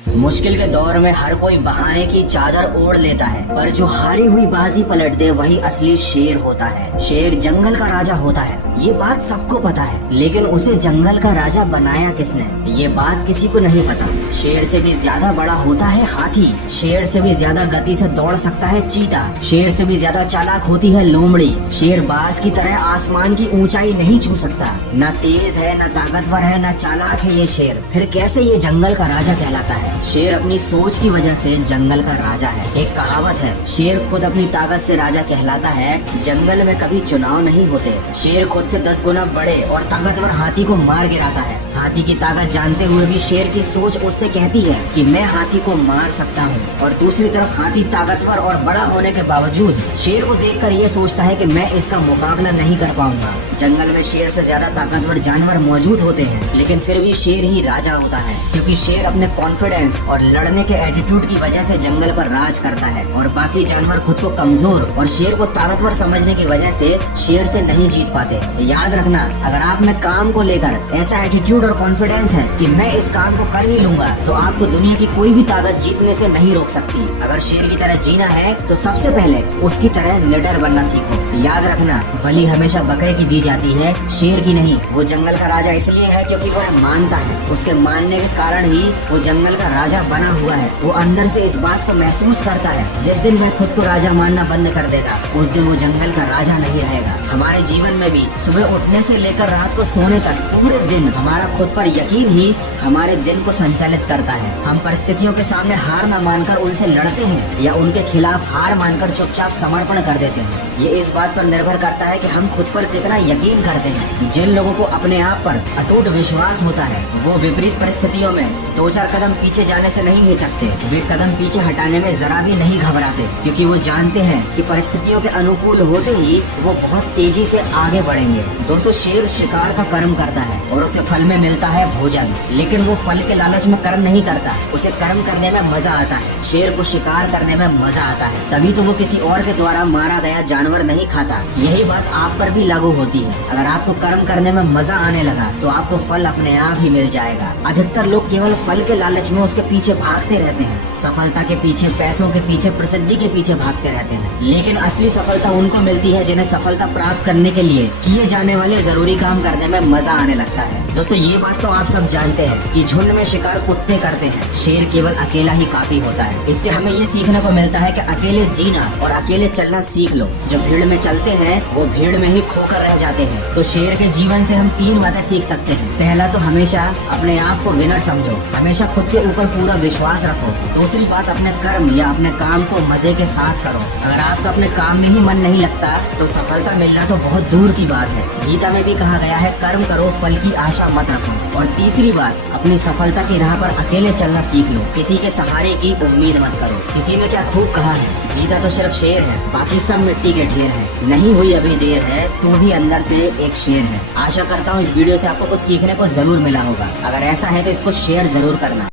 मुश्किल के दौर में हर कोई बहाने की चादर ओढ़ लेता है, पर जो हारी हुई बाजी पलट दे वही असली शेर होता है। शेर जंगल का राजा होता है, ये बात सबको पता है, लेकिन उसे जंगल का राजा बनाया किसने, ये बात किसी को नहीं पता। शेर से भी ज्यादा बड़ा होता है हाथी, शेर से भी ज्यादा गति से दौड़ सकता है चीता, शेर से भी ज्यादा चालाक होती है लोमड़ी। शेर बाज की तरह आसमान की ऊंचाई नहीं छू सकता, न तेज है, न ताकतवर है, न चालाक है ये शेर, फिर कैसे ये जंगल का राजा कहलाता है। शेर अपनी सोच की वजह से जंगल का राजा है। एक कहावत है, शेर खुद अपनी ताकत से राजा कहलाता है। जंगल में कभी चुनाव नहीं होते, शेर खुद से 10 गुना बड़े और ताकतवर हाथी को मार गिराता है। हाथी की ताकत जानते हुए भी शेर की सोच उससे कहती है कि मैं हाथी को मार सकता हूँ, और दूसरी तरफ हाथी ताकतवर और बड़ा होने के बावजूद शेर को देखकर ये सोचता है कि मैं इसका मुकाबला नहीं कर पाऊंगा। जंगल में शेर से ज्यादा ताकतवर जानवर मौजूद होते हैं, लेकिन फिर भी शेर ही राजा होता है, क्योंकि शेर अपने कॉन्फिडेंस और लड़ने के एटीट्यूड की वजह से जंगल पर राज करता है, और बाकी जानवर खुद को कमजोर और शेर को ताकतवर समझने की वजह से शेर से नहीं जीत पाते। याद रखना, अगर आप में काम को लेकर ऐसा एटीट्यूड और कॉन्फिडेंस है कि मैं इस काम को कर ही लूंगा, तो आपको दुनिया की कोई भी ताकत जीतने से नहीं रोक सकती। अगर शेर की तरह जीना है तो सबसे पहले उसकी तरह निडर बनना सीखो। याद रखना, बलि हमेशा बकरे की दी जाती है, शेर की नहीं। वो जंगल का राजा इसलिए है क्योंकि वह मानता है, उसके मानने के कारण ही वो जंगल का राजा बना हुआ है। वो अंदर से इस बात को महसूस करता है, जिस दिन वह खुद को राजा मानना बंद कर देगा, उस दिन वो जंगल का राजा नहीं रहेगा। हमारे जीवन में भी सुबह उठने से लेकर रात को सोने तक पूरे दिन हमारा खुद पर यकीन ही हमारे दिन को संचालित करता है। हम परिस्थितियों के सामने हार न मानकर उनसे लड़ते हैं, या उनके खिलाफ हार मानकर चुपचाप समर्पण कर देते हैं। ये इस बात पर निर्भर करता है कि हम खुद पर कितना यकीन करते हैं। जिन लोगों को अपने आप पर अटूट विश्वास होता है, वो विपरीत परिस्थितियों में 2-4 कदम पीछे जाने से नहीं हिचकते। वे कदम पीछे हटाने में जरा भी नहीं घबराते, क्योंकि वो जानते हैं कि परिस्थितियों के अनुकूल होते ही वो बहुत तेजी से आगे बढ़ेंगे। दोस्तों, शेर शिकार का कर्म करता है और उसे फल में मिलता है भोजन, लेकिन वो फल के लालच में कर्म नहीं करता, उसे कर्म करने में मजा आता है। शेर को शिकार करने में मजा आता है, तभी तो वो किसी और के द्वारा मारा गया जानवर नहीं खाता। यही बात आप पर भी लागू होती है। अगर आपको कर्म करने में मजा आने लगा तो आपको फल अपने आप ही मिल जाएगा। अधिकतर लोग केवल फल के लालच में उसके पीछे भागते रहते हैं, सफलता के पीछे, पैसों के पीछे, प्रसिद्धि के पीछे भागते रहते हैं, लेकिन असली सफलता उनको मिलती है जिन्हें सफलता प्राप्त करने के लिए किए जाने वाले जरूरी काम करने में मजा आने लगता है। दोस्तों, ये बात तो आप सब जानते हैं कि झुंड में शिकार कुत्ते करते हैं, शेर केवल अकेला ही काफी होता है। इससे हमें ये सीखने को मिलता है कि अकेले जीना और अकेले चलना सीख लो। जो भीड़ में चलते हैं वो भीड़ में ही खोकर रह जाते हैं। तो शेर के जीवन से हम 3 बातें सीख सकते हैं। पहला तो हमेशा अपने आप को विनर समझो, हमेशा खुद के ऊपर पूरा विश्वास रखो। दूसरी बात, अपने कर्म या अपने काम को मजे के साथ करो। अगर आपका अपने काम में ही मन नहीं लगता तो सफलता मिलना तो बहुत दूर की बात है। गीता में भी कहा गया है, कर्म करो, फल की आशा मत रखो। और तीसरी बात, अपनी सफलता की राह पर अकेले चलना सीख लो, किसी के सहारे की उम्मीद मत करो। किसी ने क्या खूब कहा है, जीता तो सिर्फ शेर है, बाकी सब मिट्टी के ढेर है। नहीं हुई अभी देर है, तू भी अंदर से एक शेर है। आशा करता हूँ इस वीडियो से आपको कुछ सीखने को जरूर मिला होगा। अगर ऐसा है तो इसको शेयर जरूर करना।